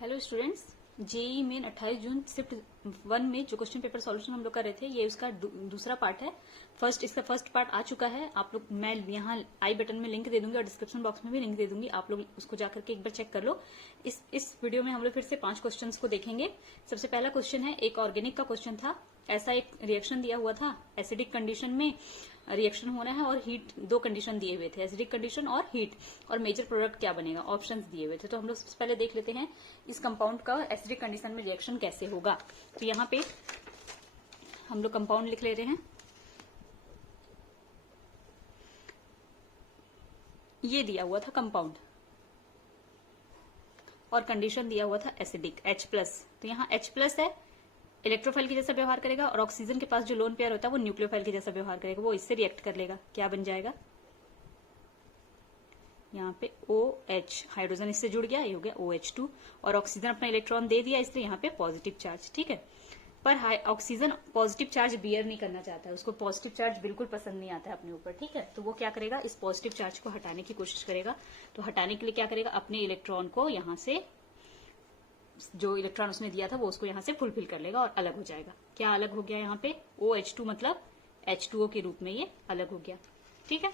Hello students, JEE main 28 जून shift 1 में जो question paper solution हम लोग कर रहे थे, ये उसका दूसरा पार्ट है। इसका फर्स्ट पार्ट आ चुका है। आप लोग, मैं यहाँ आई बटन में लिंक दे दूंगी और डिस्क्रिप्शन बॉक्स में भी लिंक दे दूंगी, आप लोग उसको जाकर के एक बार चेक कर लो। इस वीडियो में हम लोग फिर से 5 क्वेश्चन को देखेंगे। सबसे पहला क्वेश्चन है, एक ऑर्गेनिक का क्वेश्चन था। ऐसा एक रिएक्शन दिया हुआ था, एसिडिक कंडीशन में रिएक्शन होना है और हीट, दो कंडीशन दिए हुए थे, एसिडिक कंडीशन और हीट, और मेजर प्रोडक्ट क्या बनेगा, ऑप्शंस दिए हुए थे। तो हम लोग सबसे पहले देख लेते हैं इस कंपाउंड का एसिडिक कंडीशन में रिएक्शन कैसे होगा। तो यहाँ पे हम लोग कंपाउंड लिख ले रहे हैं। ये दिया हुआ था कंपाउंड और कंडीशन दिया हुआ था एसिडिक H+। तो यहाँ H+ है, इलेक्ट्रोफाइल के जैसा व्यवहार करेगा, और ऑक्सीजन के पास जो लोन पेयर होता है वो न्यूक्लियोफाइल के जैसा व्यवहार करेगा, वो इससे रिएक्ट कर लेगा। क्या बन जाएगा, यहाँ पे OH, हाइड्रोजन इससे जुड़ गया, ये हो गया OH2, और ऑक्सीजन अपना इलेक्ट्रॉन दे दिया, इसलिए यहाँ पे पॉजिटिव चार्ज। ठीक है, पर ऑक्सीजन पॉजिटिव चार्ज बियर नहीं करना चाहता है, उसको पॉजिटिव चार्ज बिल्कुल पसंद नहीं आता है अपने ऊपर। ठीक है, तो वो क्या करेगा, इस पॉजिटिव चार्ज को हटाने की कोशिश करेगा। तो हटाने के लिए क्या करेगा, अपने इलेक्ट्रॉन को यहाँ से, जो इलेक्ट्रॉन उसने दिया था वो उसको यहाँ से फुलफिल कर लेगा और अलग हो जाएगा। क्या अलग हो गया, यहाँ पे OH2 मतलब H2O के रूप में ये अलग हो गया। ठीक है,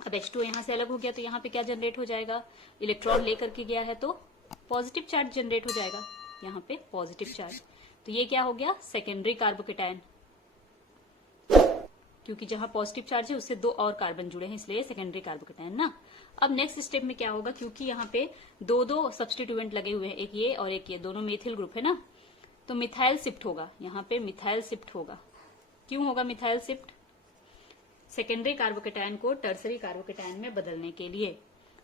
अब H2O यहाँ से अलग हो गया तो यहाँ पे क्या जनरेट हो जाएगा, इलेक्ट्रॉन लेकर के गया है तो पॉजिटिव चार्ज जनरेट हो जाएगा, यहाँ पे पॉजिटिव चार्ज। तो ये क्या हो गया, सेकेंडरी कार्बोकेटायन, क्योंकि जहां पॉजिटिव चार्ज है उससे 2 और कार्बन जुड़े हैं, इसलिए सेकेंडरी कार्बोकेटायन ना। अब नेक्स्ट स्टेप में क्या होगा, क्योंकि यहाँ पे दो सब्स्टिट्यूएंट लगे हुए हैं, एक ये और एक ये, दोनों मेथिल ग्रुप है ना, तो मिथाइल शिफ्ट होगा, यहाँ पे मिथाइल शिफ्ट होगा। क्यों होगा मिथाइल शिफ्ट, सेकेंडरी कार्बोकेटायन को टर्सरी कार्बोकेटायन में बदलने के लिए।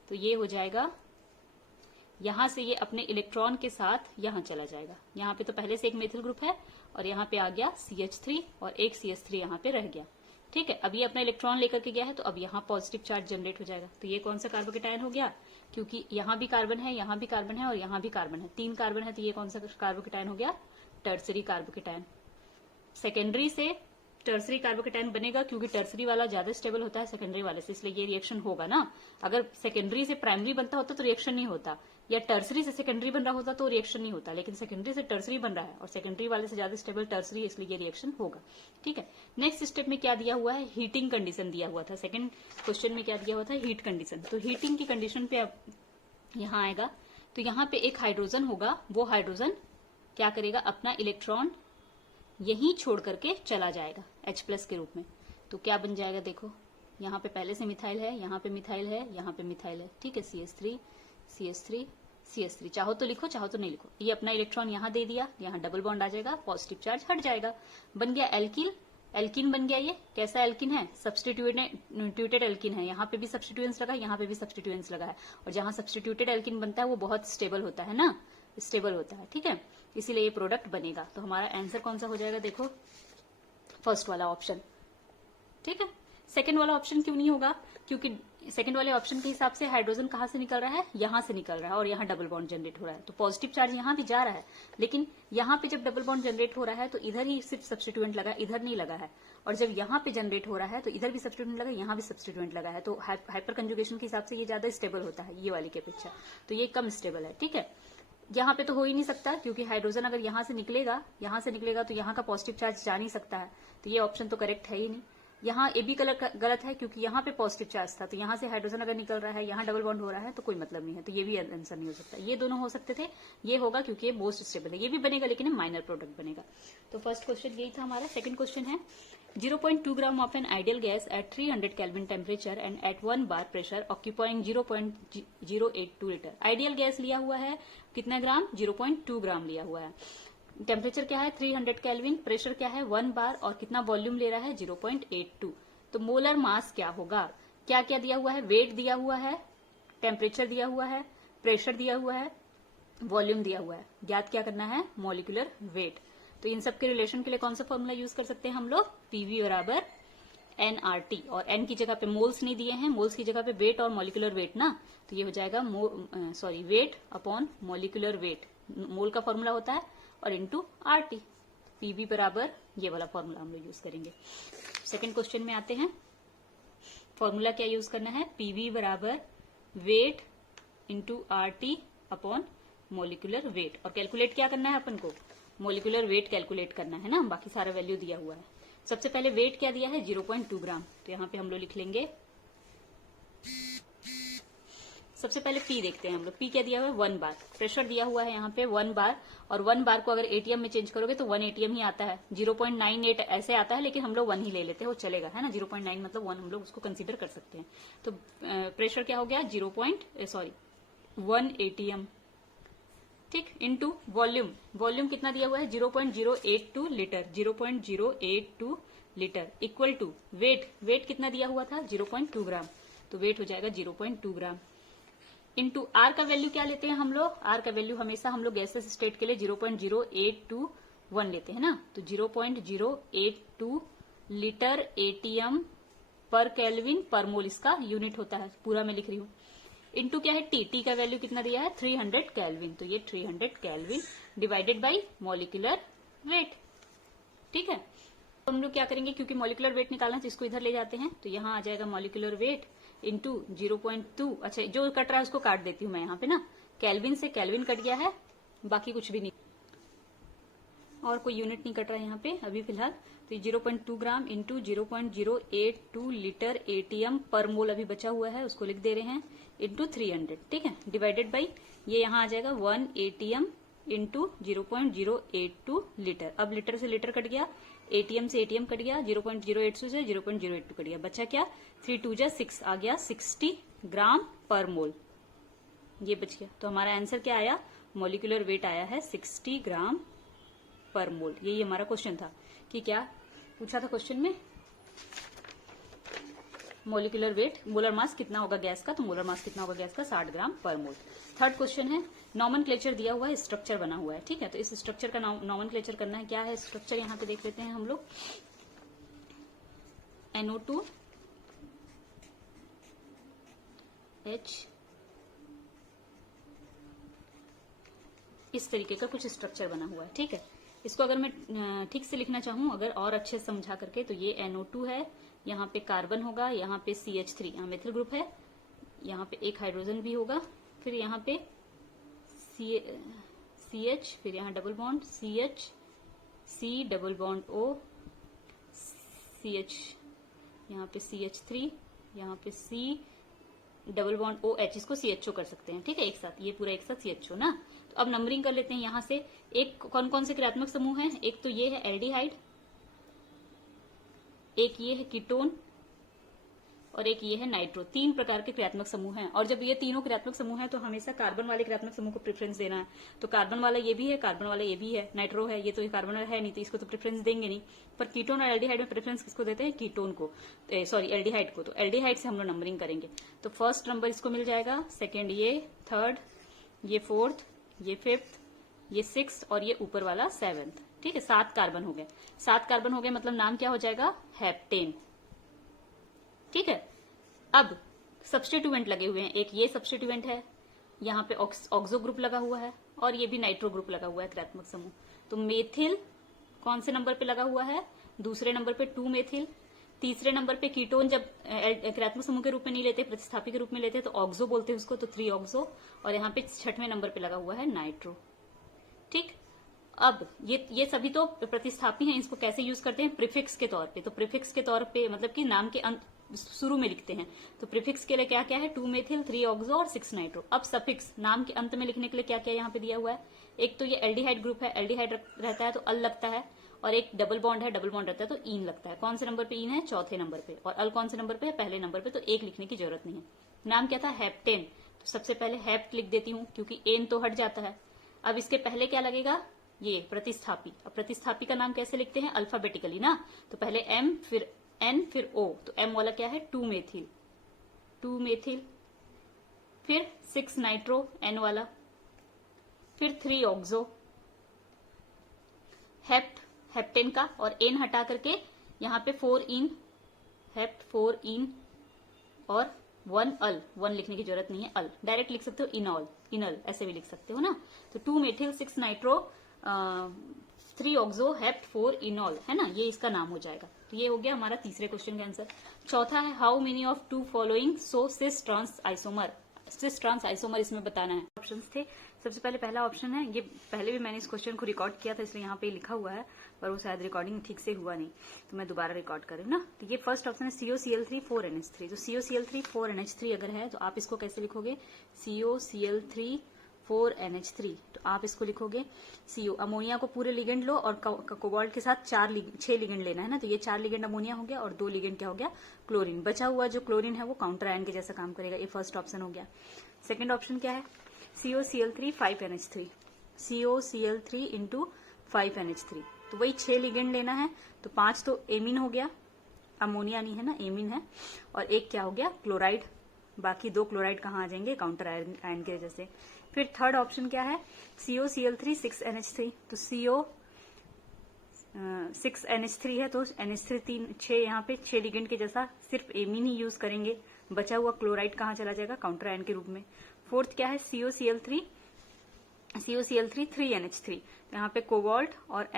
तो ये हो जाएगा, यहां से ये अपने इलेक्ट्रॉन के साथ यहां चला जाएगा। यहाँ पे तो पहले से एक मेथिल ग्रुप है और यहाँ पे आ गया CH3 और एक CH3 यहाँ पे रह गया। ठीक है, अब ये अपना इलेक्ट्रॉन लेकर के गया है तो अब यहाँ पॉजिटिव चार्ज जनरेट हो जाएगा। तो ये कौन सा कार्बोकेटायन हो गया, क्योंकि यहाँ भी कार्बन है, यहाँ भी कार्बन है और यहाँ भी कार्बन है, 3 कार्बन है, तो ये कौन सा कार्बोकेटायन हो गया, टर्सरी कार्बोकेटायन। सेकेंडरी से टर्सरी कार्बोकेटायन बनेगा, क्योंकि टर्सरी वाला ज्यादा स्टेबल होता है सेकेंडरी वाले से, इसलिए ये रिएक्शन होगा ना। अगर सेकेंडरी से प्राइमरी बनता होता तो रिएक्शन नहीं होता, या टर्सरी से सेकेंडरी बन रहा होता तो रिएक्शन नहीं होता, लेकिन सेकेंडरी से टर्सरी बन रहा है और सेकेंडरी वाले से ज्यादा स्टेबल टर्सरी, इसलिए ये रिएक्शन होगा। ठीक है, नेक्स्ट स्टेप में क्या दिया हुआ है, हीटिंग कंडीशन दिया हुआ था। सेकंड क्वेश्चन में क्या दिया हुआ था, हीट कंडीशन। तो हीटिंग की कंडीशन पे अब यहाँ आएगा, तो यहाँ पे एक हाइड्रोजन होगा, वो हाइड्रोजन क्या करेगा, अपना इलेक्ट्रॉन यहीं छोड़ करके चला जाएगा H+ के रूप में। तो क्या बन जाएगा, देखो यहाँ पे पहले से मिथाइल है, यहाँ पे मिथाइल है, यहाँ पे मिथाइल है। ठीक है, CH3 CH3 CH3, चाहो तो लिखो चाहो तो नहीं लिखो। ये अपना इलेक्ट्रॉन यहाँ दे दिया, यहाँ डबल बॉन्ड आ जाएगा, पॉजिटिव चार्ज हट जाएगा, बन गया एल्किल। एल्किन बन गया। ये कैसा एल्किन है, सब्स्टिट्यूटेड एल्किन है। यहाँ पे भी सब्स्टिट्यूएंट्स लगा है, यहाँ पे भी सब्स्टिट्यूएंट्स लगा है, और जहां सब्स्टिट्यूटेड एल्किन बनता है वो बहुत स्टेबल होता है ना, स्टेबल होता है। ठीक है, इसीलिए ये प्रोडक्ट बनेगा। तो हमारा आंसर कौन सा हो जाएगा, देखो फर्स्ट वाला ऑप्शन। ठीक है, सेकंड वाला ऑप्शन क्यों नहीं होगा, क्योंकि सेकंड वाले ऑप्शन के हिसाब से हाइड्रोजन कहाँ से निकल रहा है, यहाँ से निकल रहा है, और यहाँ डबल बॉन्ड जनरेट हो रहा है, तो पॉजिटिव चार्ज यहाँ भी जा रहा है, लेकिन यहाँ पे जब डबल बॉन्ड जनरेट हो रहा है तो इधर ही सिर्फ सब्स्टिट्यूएंट लगा, इधर नहीं लगा है, और जब यहाँ पे जनरेट हो रहा है तो इधर भी सब्स्टिट्यूएंट लगा, यहाँ भी सब्स्टिट्यूएंट लगा है, तो हाइपर कंजुगेशन के हिसाब से ये ज्यादा स्टेबल होता है ये वाली की अपेक्षा, तो ये कम स्टेबल है। ठीक है, यहाँ पे तो हो ही नहीं सकता, क्योंकि हाइड्रोजन अगर यहाँ से निकलेगा तो यहाँ का पॉजिटिव चार्ज जा नहीं सकता है, तो ये ऑप्शन तो करेक्ट है ही नहीं। यहाँ ए भी गलत है, क्योंकि यहाँ पे पॉजिटिव चार्ज था, तो यहाँ से हाइड्रोजन अगर निकल रहा है, यहाँ डबल बॉन्ड हो रहा है, तो कोई मतलब नहीं है, तो ये भी आंसर नहीं हो सकता। ये दोनों हो सकते थे, ये होगा क्योंकि ये मोस्ट स्टेबल है, ये भी बनेगा लेकिन माइनर प्रोडक्ट बनेगा। तो फर्स्ट क्वेश्चन यही था हमारा। सेकंड क्वेश्चन है, 0.2 gram of an ideal gas at 300 kelvin temperature and at 1 bar pressure occupying 0.082 litre. Ideal gas लिया हुआ है कितना ग्राम, 0.2 ग्राम लिया हुआ है, टेम्परेचर क्या है 300 केल्विन, प्रेशर क्या है 1 बार, और कितना वॉल्यूम ले रहा है 0.82। तो मोलर मास क्या होगा, क्या क्या दिया हुआ है, वेट दिया हुआ है, टेम्परेचर दिया हुआ है, प्रेशर दिया हुआ है, वॉल्यूम दिया हुआ है, ज्ञात क्या करना है, मॉलिक्यूलर वेट। तो इन सब के रिलेशन के लिए कौन सा फॉर्मूला यूज कर सकते हैं हम लोग, PV बराबर nRT, और n की जगह पे मोल्स नहीं दिए हैं, मोल्स की जगह पे वेट और मॉलिक्यूलर वेट ना, तो ये हो जाएगा वेट अपॉन मॉलिक्यूलर वेट, मोल का फॉर्मूला होता है, और इंटू RT, PV बराबर ये वाला फॉर्मूला हम लोग यूज करेंगे। सेकेंड क्वेश्चन में आते हैं, फॉर्मूला क्या यूज करना है, PV बराबर weight into RT upon molecular weight. और कैलकुलेट क्या करना है अपन को, मोलिकुलर वेट कैलकुलेट करना है ना, बाकी सारा वैल्यू दिया हुआ है। सबसे पहले वेट क्या दिया है 0.2 ग्राम, तो यहाँ पे हम लोग लिख लेंगे। सबसे पहले पी देखते हैं हम लोग, पी क्या दिया हुआ है 1 बार, प्रेशर दिया हुआ है यहाँ पे 1 बार, और 1 बार को अगर एटीएम में चेंज करोगे तो 1 एटीएम ही आता है। 0.98 ऐसे आता है, लेकिन हम लोग 1 ही ले लेते हैं, वो चलेगा है ना। 0.9 मतलब 1 हम लोग उसको कंसीडर कर सकते हैं। तो प्रेशर क्या हो गया 1 एटीएम, ठीक, इनटू वॉल्यूम, वॉल्यूम कितना दिया हुआ है 0.082 litre, 0.082 litre, equal to weight, weight कितना दिया हुआ था 0.2 ग्राम, तो वेट हो जाएगा 0.2 ग्राम, इनटू आर का वैल्यू क्या लेते हैं हम लोग, आर का वैल्यू हमेशा हम लोग गैसेस स्टेट के लिए 0.0821 लेते हैं ना, तो 0.082 लीटर एटीएम पर केल्विन पर मोल इसका यूनिट होता है, पूरा मैं लिख रही हूँ। इनटू क्या है टी, टी का वैल्यू कितना दिया है 300 केल्विन, तो ये 300 kelvin divided by molecular weight, ठीक है। तो हम लोग क्या करेंगे, क्योंकि मॉलिक्यूलर वेट निकालना है तो इसको इधर ले जाते हैं, तो यहाँ आ जाएगा मॉलिक्यूलर वेट इंटू 0.2, अच्छा जो कट रहा है उसको काट देती हूँ मैं यहाँ पे ना, केल्विन से केल्विन कट गया है, बाकी कुछ भी नहीं, और कोई यूनिट नहीं कट रहा है यहाँ पे अभी फिलहाल। तो 0.2 ग्राम इंटू 0.082 लीटर एटीएम पर मोल अभी बचा हुआ है, उसको लिख दे रहे हैं, इंटू 300, ठीक है, डिवाइडेड बाई ये यहाँ आ जाएगा 1 एटीएम इंटू 0.082 लीटर। अब लीटर से लीटर कट गया, एटीएम से एटीएम कट गया, 0.082 से 0.082 कट गया, बचा क्या 3 2 जा 6 आ गया 60 ग्राम पर मोल, ये बच गया। तो हमारा आंसर क्या आया, मॉलिक्यूलर वेट आया है 60 ग्राम पर मोल। यही हमारा क्वेश्चन था कि क्या पूछा था क्वेश्चन में, मोलिकुलर वेट, मोलर मास कितना होगा गैस का, तो मोलर मास कितना होगा गैस का 60 ग्राम पर मोल। थर्ड क्वेश्चन है, नॉमेनक्लेचर दिया हुआ है, स्ट्रक्चर बना हुआ है, ठीक है, तो इस स्ट्रक्चर का नॉमेनक्लेचर करना है। क्या है स्ट्रक्चर, यहां पे देख लेते हैं हम लोग, NO2 H, इस तरीके का कुछ स्ट्रक्चर बना हुआ है, ठीक है। इसको अगर मैं ठीक से लिखना चाहूं, अगर और अच्छे से समझा करके, तो ये NO2 है, यहाँ पे कार्बन होगा, यहाँ पे CH3, यहाँ मेथिल ग्रुप है, यहाँ पे एक हाइड्रोजन भी होगा, फिर यहाँ पे CH, फिर यहाँ double bond CH, C double bond O, CH, यहाँ पे CH3, यहाँ पे C डबल बॉन्ड OH, इसको CHO कर सकते हैं, ठीक है, एक साथ, ये पूरा एक साथ CHO ना। तो अब नंबरिंग कर लेते हैं यहाँ से, एक कौन कौन से क्रियात्मक समूह हैं, एक तो ये है एल्डिहाइड, एक ये है कीटोन, और एक ये है नाइट्रो। 3 प्रकार के क्रियात्मक समूह हैं, और जब ये तीनों क्रियात्मक समूह हैं तो हमेशा कार्बन वाले क्रियात्मक समूह को प्रेफरेंस देना है। तो कार्बन वाला ये भी है, कार्बन वाला ये भी है, नाइट्रो है, ये तो कार्बन वाला है नहीं, तो इसको तो प्रेफरेंस देंगे नहीं। पर कीटोन और एल्डिहाइड में प्रेफरेंस किसको देते हैं, कीटोन को, सॉरी एल्डिहाइड को। तो एल्डिहाइड से हम लोग नंबरिंग करेंगे, तो फर्स्ट नंबर इसको मिल जाएगा, सेकेंड ये, थर्ड ये, फोर्थ ये, फिफ्थ ये, 6 और ये ऊपर वाला 7th, ठीक है। 7 कार्बन हो गए, 7 कार्बन हो गए, मतलब नाम क्या हो जाएगा, हेप्टेन, ठीक है। अब सब्स्टिट्यूएंट लगे हुए हैं, एक ये सब्स्टिट्यूएंट है, यहाँ पे ऑक्सो ग्रुप लगा हुआ है, और ये भी नाइट्रो ग्रुप लगा हुआ है क्रियात्मक समूह। तो मेथिल कौन से नंबर पे लगा हुआ है, दूसरे नंबर पे 2 मेथिल, तीसरे नंबर पे कीटोन जब क्रियात्मक समूह के रूप में नहीं लेते, प्रतिस्थापी के रूप में लेते तो ऑक्सो बोलते हैं उसको, तो 3 ऑक्सो, और यहाँ पे 6वें नंबर पे लगा हुआ है नाइट्रो, ठीक। अब ये सभी तो प्रतिस्थापी हैं, इसको कैसे यूज करते हैं, प्रीफिक्स के तौर पे। तो प्रीफिक्स के तौर पे मतलब कि नाम के अंत शुरू में लिखते हैं, तो प्रीफिक्स के लिए क्या क्या है, 2 मेथिल, 3 ऑक्सो और 6 नाइट्रो। अब सफिक्स नाम के अंत में लिखने के लिए क्या क्या यहाँ पे दिया हुआ है, एक तो ये एल्डिहाइड ग्रुप है, एल्डिहाइड रहता है तो अल लगता है, और एक डबल बॉन्ड है, डबल बॉन्ड रहता है तो ईन लगता है। कौन से नंबर पे ईन है, चौथे नंबर पे, और अल कौन से नंबर पे है, पहले नंबर पे, तो एक लिखने की जरूरत नहीं है। नाम क्या था, हेप्टेन, तो सबसे पहले हेप्ट लिख देती हूँ, क्योंकि एन तो हट जाता है। अब इसके पहले क्या लगेगा, ये प्रतिस्थापी। अब प्रतिस्थापी का नाम कैसे लिखते हैं, अल्फाबेटिकली ना, तो पहले M फिर N फिर O, तो M वाला क्या है, 2 मेथिल, 2 मेथिल, फिर 6 नाइट्रो N वाला, फिर 3 ऑक्सो, हेप्टेन का, और एन हटा करके यहाँ पे 4 इन, हेप्ट 4 इन, और 1 अल, 1 लिखने की जरूरत नहीं है, अल डायरेक्ट लिख सकते हो, इनॉल, इनल ऐसे भी लिख सकते हो ना। तो 2 मेथिल, 6 नाइट्रो, 3 ऑक्सो, हेप्ट 4 इनॉल, है ना, ये इसका नाम हो जाएगा। तो ये हो गया हमारा तीसरे क्वेश्चन का आंसर। चौथा है, how many of 2 following show cis trans isomer, cis trans isomer इसमें बताना है। ऑप्शंस थे सबसे पहले पहला ऑप्शन है, ये पहले भी मैंने इस क्वेश्चन को रिकॉर्ड किया था इसलिए यहाँ पे लिखा हुआ है, पर वो शायद रिकॉर्डिंग ठीक से हुआ नहीं, तो मैं दोबारा रिकॉर्ड कर रही हूँ ना। तो ये फर्स्ट ऑप्शन है COCl3 4NH3। तो COCl3 4NH3 अगर है तो आप इसको कैसे लिखोगे, COCl3 4NH3। तो आप इसको लिखोगे CO, अमोनिया को पूरे लिगेंड लो और कोबाल्ट के साथ 6 लिगेंड लेना है ना, तो ये 4 लिगेंड अमोनिया हो गया और 2 लिगेंड क्या हो गया, क्लोरीन। बचा हुआ जो क्लोरीन है वो काउंटर आयन के जैसा काम करेगा। ये फर्स्ट ऑप्शन हो गया। सेकंड ऑप्शन क्या है, COCl3 5NH3। COCl3 into 5NH3, तो वही 6 लिगेंड लेना है, तो 5 तो एमीन हो गया, अमोनिया नहीं है ना, एमीन है, और एक क्या हो गया, क्लोराइड। बाकी 2 क्लोराइड कहाँ आ जाएंगे, काउंटर आयन के वजह से। फिर थर्ड ऑप्शन क्या है, COCl3 6NH3। तो CO 6NH3 है, तो NH3 6, यहाँ पे 6 लिगेंड के जैसा सिर्फ एमीन ही यूज करेंगे। बचा हुआ क्लोराइड कहाँ चला जाएगा, काउंटर आयन के रूप में। फोर्थ क्या है, COCl3 3NH3। यहाँ पे कोबाल्ट और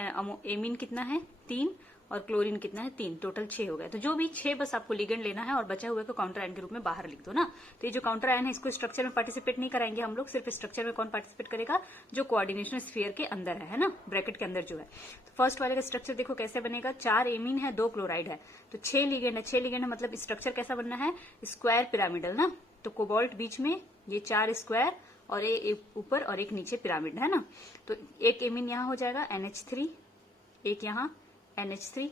एमीन कितना है, 3, और क्लोरीन कितना है, 3, टोटल 6 हो गए। तो जो भी 6 बस आपको लिगेंड लेना है और बचा हुए को काउंटर आयन के रूप में बाहर लिख दो ना। तो ये जो काउंटर आयन है इसको स्ट्रक्चर में पार्टिसिपेट नहीं कराएंगे हम लोग, सिर्फ स्ट्रक्चर में कौन पार्टिसिपेट करेगा, जो कोऑर्डिनेशन स्फीयर के अंदर है ना, ब्रैकेट के अंदर जो है। तो फर्स्ट वाले का स्ट्रक्चर देखो कैसे बनेगा, 4 एमीन है, 2 क्लोराइड है, तो 6 लिगेंड है। 6 लिगेंड है मतलब स्ट्रक्चर कैसा बनना है, स्क्वायर पिरामिडल ना। तो कोबाल्ट बीच में, ये 4 स्क्वायर और एक ऊपर और एक नीचे पिरामिड है ना। तो एक एमीन यहाँ हो जाएगा NH3, एक यहाँ NH3,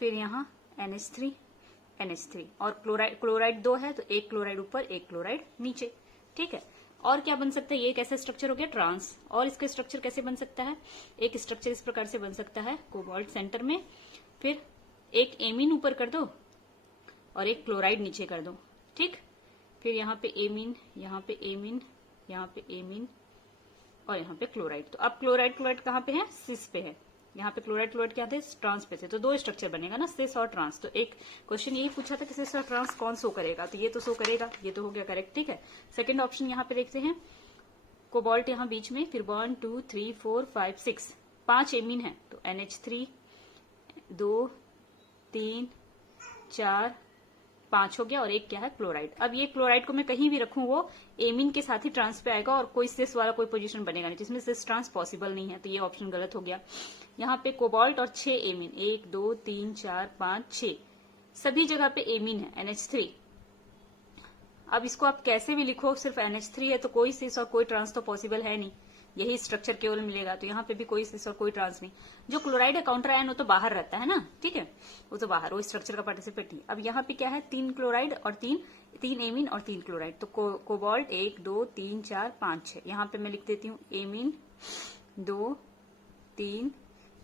फिर यहाँ NH3 और क्लोराइड 2 है, तो एक क्लोराइड ऊपर एक क्लोराइड नीचे। ठीक है, और क्या बन सकता है, ये कैसा स्ट्रक्चर हो गया, ट्रांस। और इसका स्ट्रक्चर कैसे बन सकता है, एक स्ट्रक्चर इस प्रकार से बन सकता है, कोबाल्ट सेंटर में, फिर एक एमीन ऊपर कर दो और एक क्लोराइड नीचे कर दो। ठीक, फिर यहाँ पे एमीन, यहाँ पे एमीन, यहाँ पे एमीन और यहाँ पे क्लोराइड। तो अब क्लोराइड कहाँ पे है, सिस पे है। यहाँ पे क्लोराइड क्या थे, ट्रांस पे थे। तो 2 स्ट्रक्चर बनेगा ना, सिस और ट्रांस। तो एक क्वेश्चन यही पूछा था कि सिस और ट्रांस कौन शो करेगा, तो ये तो शो करेगा, ये तो हो गया करेक्ट। ठीक है, सेकंड ऑप्शन यहाँ पे देखते हैं, कोबाल्ट यहाँ बीच में, फिर 1 2 3 4 5 6, 5 एमीन है, तो NH3 2 3 4 5 हो गया और एक क्या है, क्लोराइड। अब ये क्लोराइड को मैं कहीं भी रखूं वो एमीन के साथ ही ट्रांस पे आएगा और कोई सिस वाला कोई पोजीशन बनेगा नहीं जिसमें सिस ट्रांस पॉसिबल नहीं है, तो ये ऑप्शन गलत हो गया। यहाँ पे कोबाल्ट और 6 एमीन, 1 2 3 4 5 6, सभी जगह पे एमीन है, NH3। अब इसको आप कैसे भी लिखो, सिर्फ NH3 है तो कोई सिस और कोई ट्रांस तो पॉसिबल है नहीं, यही स्ट्रक्चर केवल मिलेगा। तो यहाँ पे भी कोई सिस और कोई ट्रांस नहीं। जो क्लोराइड है काउंटर आयन वो तो बाहर रहता है ना, ठीक है, वो तो बाहर, वो स्ट्रक्चर का पार्टिसिपेट नहीं। अब यहाँ पे क्या है, 3 क्लोराइड और 3 एमीन और 3 क्लोराइड। तो कोबाल्ट 1 2 3 4 5 6, यहाँ पे मैं लिख देती हूँ एमीन 2 3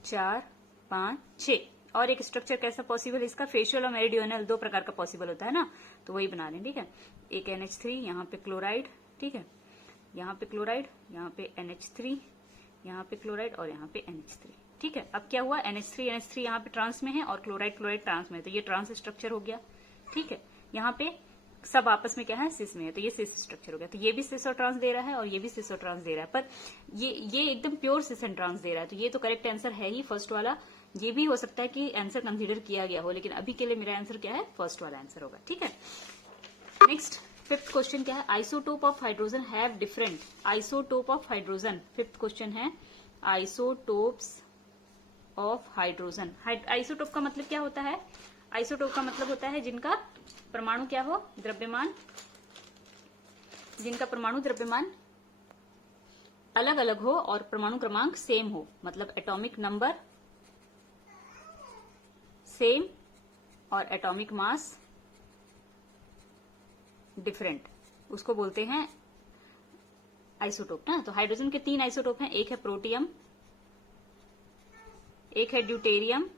4 5 6। और एक स्ट्रक्चर कैसा पॉसिबल, इसका फेशियल और मेरिडियनल 2 प्रकार का पॉसिबल होता है ना, तो वही बना लें। ठीक है, एक NH3, यहाँ पे क्लोराइड, ठीक है, यहाँ पे क्लोराइड, यहाँ पे NH3, यहाँ पे क्लोराइड और यहाँ पे NH3। ठीक है, अब क्या हुआ, NH3 यहाँ पे ट्रांस में है और क्लोराइड ट्रांस में है, तो ये ट्रांस स्ट्रक्चर हो गया। ठीक है, यहाँ पे सब आपस में क्या है, सिस में है, तो ये सिस स्ट्रक्चर हो गया। तो ये भी सिस और ट्रांस दे रहा है और ये भी सिस और ट्रांस दे रहा है, पर ये एकदम प्योर सिस एंड ट्रांस दे रहा है, तो ये तो करेक्ट आंसर है ही फर्स्ट वाला। ये भी हो सकता है कि आंसर कंसीडर किया गया हो, लेकिन अभी के लिए मेरा आंसर क्या है, फर्स्ट वाला आंसर होगा। ठीक है, नेक्स्ट फिफ्थ क्वेश्चन क्या है, isotope of hydrogen have different, isotope of hydrogen, fifth question है, आइसोटोप्स ऑफ हाइड्रोजन। आइसोटोप का मतलब क्या होता है, आइसोटोप का मतलब होता है जिनका परमाणु क्या हो, द्रव्यमान, जिनका परमाणु द्रव्यमान अलग अलग हो और परमाणु क्रमांक सेम हो, मतलब एटॉमिक नंबर सेम और एटॉमिक मास डिफरेंट, उसको बोलते हैं आइसोटोप ना। तो हाइड्रोजन के 3 आइसोटोप हैं, एक है प्रोटियम, एक है ड्यूटेरियम,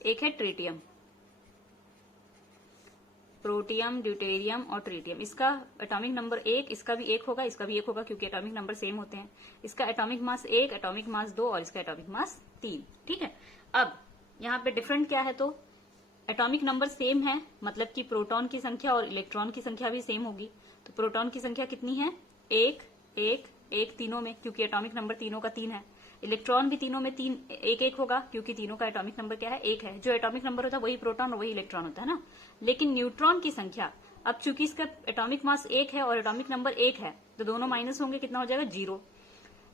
एक है ट्रिटियम। प्रोटियम, ड्यूटेरियम और ट्रिटियम, इसका एटॉमिक नंबर 1, इसका भी 1 होगा, इसका भी 1 होगा, क्योंकि एटॉमिक नंबर सेम होते हैं। इसका एटॉमिक मास 1, एटॉमिक मास 2 और इसका एटॉमिक मास 3। ठीक है, अब यहाँ पे डिफरेंट क्या है, तो एटॉमिक नंबर सेम है, मतलब कि प्रोटॉन की संख्या और इलेक्ट्रॉन की संख्या भी सेम होगी। तो प्रोटॉन की संख्या कितनी है, 1 1 1 तीनों में, क्योंकि एटॉमिक नंबर तीनों का 3 है। इलेक्ट्रॉन भी तीनों में 3 1 1 होगा, क्योंकि तीनों का एटॉमिक नंबर क्या है, 1 है। जो एटॉमिक नंबर होता है वही प्रोटॉन और वही इलेक्ट्रॉन होता है ना। लेकिन न्यूट्रॉन की संख्या, अब चूंकि इसका एटॉमिक मास 1 है और एटॉमिक नंबर 1 है, तो दोनों माइनस होंगे, कितना हो जाएगा 0।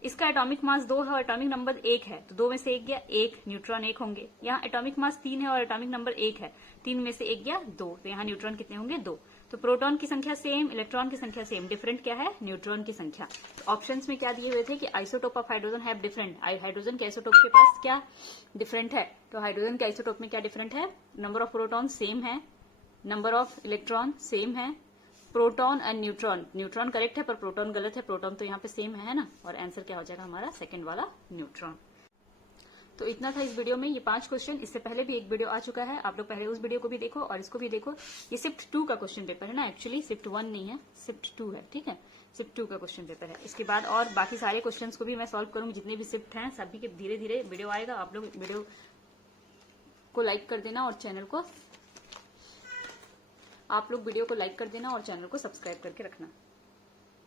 इसका एटॉमिक मास 2 है और एटॉमिक नंबर 1 है, तो 2 में से 1 गया 1, न्यूट्रॉन 1 होंगे। यहाँ एटॉमिक मास 3 है और एटॉमिक नंबर 1 है, 3 में से 1 गया 2, तो यहाँ न्यूट्रॉन कितने होंगे 2। तो प्रोटॉन की संख्या सेम, इलेक्ट्रॉन की संख्या सेम, डिफरेंट क्या है न्यूट्रॉन की संख्या। तो ऑप्शंस में क्या दिए हुए थे कि isotope of hydrogen have different, hydrogen के आइसोटोप के पास क्या डिफरेंट है, तो हाइड्रोजन के आइसोटोप में क्या डिफरेंट है, नंबर ऑफ प्रोटॉन सेम है, नंबर ऑफ इलेक्ट्रॉन सेम है, proton and neutron, neutron correct है पर प्रोटॉन गलत है, प्रोटॉन तो यहाँ पे सेम है ना, और आंसर क्या हो जाएगा हमारा सेकंड वाला न्यूट्रॉन। तो इतना था इस वीडियो में, ये 5 क्वेश्चन, इससे पहले भी एक वीडियो आ चुका है, आप लोग पहले उस वीडियो को भी देखो और इसको भी देखो। ये शिफ्ट 2 का क्वेश्चन पेपर है ना, एक्चुअली शिफ्ट 1 नहीं है, शिफ्ट 2 है, ठीक है, शिफ्ट 2 का क्वेश्चन पेपर है। इसके बाद और बाकी सारे क्वेश्चंस को भी मैं सॉल्व करूंगी, जितने भी शिफ्ट हैं सभी के धीरे धीरे वीडियो आएगा। आप लोग वीडियो को लाइक कर देना और चैनल को सब्सक्राइब करके रखना।